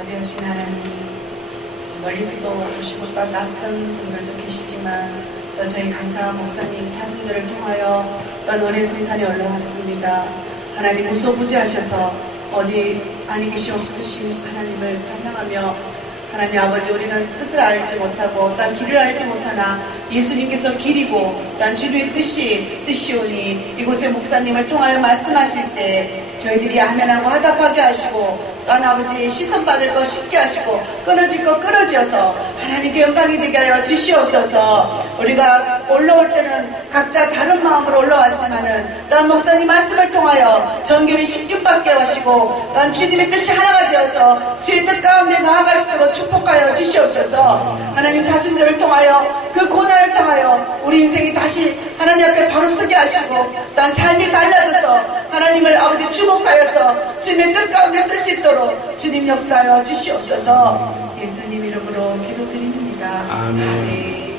거대하신 하나님 멀리서도 오시고 또 낯선 분들도 계시지만 또 저희 강사 목사님 사순절을 통하여 또 은혜 생산에 올라왔습니다. 하나님 무소부지하셔서 어디 아니 계시 없으신 하나님을 찬양하며 하나님 아버지 우리는 뜻을 알지 못하고 또 길을 알지 못하나 예수님께서 길이고 또 주님의 뜻이 뜻이오니 이곳에 목사님을 통하여 말씀하실 때 저희들이 아멘하고 화답하게 하시고 또 아버지 시선 받을 거 쉽게 하시고 끊어질 거 끊어져서 하나님께 영광이 되게 하여 주시옵소서. 우리가 올라올 때는 각자 다른 마음으로 올라왔지만은 또 목사님 말씀을 통하여 정결이 십육받게 하시고 또 주님의 뜻이 하나가 되어서 주의 뜻 가운데 나아갈 수 있도록 축복하여 주시옵소서. 하나님 사순절을 통하여 그 고난을 통하여 우리 인생이 다시 하나님 앞에 바로 서게 하시고 또 삶이 달라져서 하나님을 아버지 주목 주님의 뜻 가운데 쓸 수 있도록 주님 역사하여 주시옵소서 예수님 이름으로 기도드립니다 아멘. 아멘.